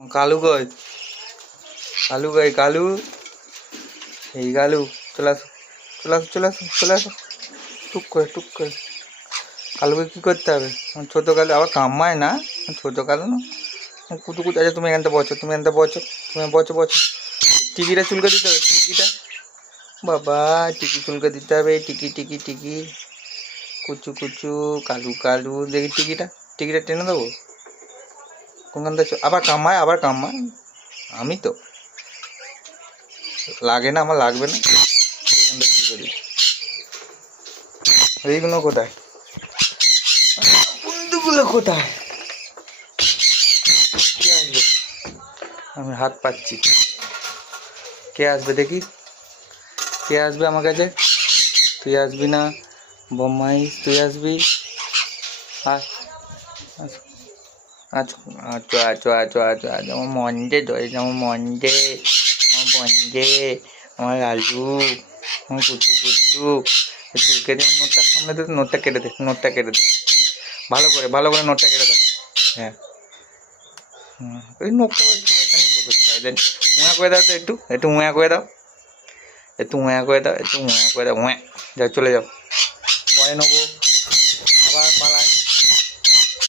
কালু কই? কালু কই? কালু, এই কালু, চলে আসো, চলে আসো, চলে আসো, চলে আসো, টুক করে, টুক করে। কালুকে কি করতে হবে? ছোটো কালু আবার কামায় না, ছোটো কালু না, কুচু কুচু। আচ্ছা তুমি এখানটা বসো, তুমি এখানটা বসো, তুমি বসো, বসো। টিকিটা চুলকে দিতে হবে, টিকিটা। বাবা, টিকি চুলকে দিতে হবে, টিকি টিকি টিকি, কুচু কুচু, কালু কালু। দেখি টিকিটা, টিকিটা টেনে দেবো। কোনখানটা আবার কামায়, আবার কামায়। আমি তো লাগে না, আমার লাগবে না। এখানটা চুলকে দিই। এইগুলো কোথায়? বন্ধুগুলো কোথায়? কে আসবে? আমি হাত পাচ্ছি। কে আসবে দেখি? কে আসবে আমার কাছে? তুই আসবি না বোম্মাই, তুই আসবি? আচ্ছা, আচ্ছা, আচ্ছা, আচ্ছা, আচ্ছা, আচ্ছা, আমার মন্ডে ধরেছে, আমার মন্ডে, আমার বন্ডে, আমার আলু, আমার কুচু কুচু। চুলকে দে, নোটটা সামনে দে, নোটটা কেটে দে, নোটটা কেটে দে, ভালো করে, ভালো করে নোটটা কেটে দে। হ্যাঁ, হুম, ওই নোটটা শয়তানি করবে, শয়তানি। উঁয়া করে দাও তো, একটু একটু উঁয়া করে দাও, একটু উঁয়া করে দাও, একটু উঁয়া করে দাও, উঁয়া। যাও, চলে যাও, পরে নেবো, আবার পালা।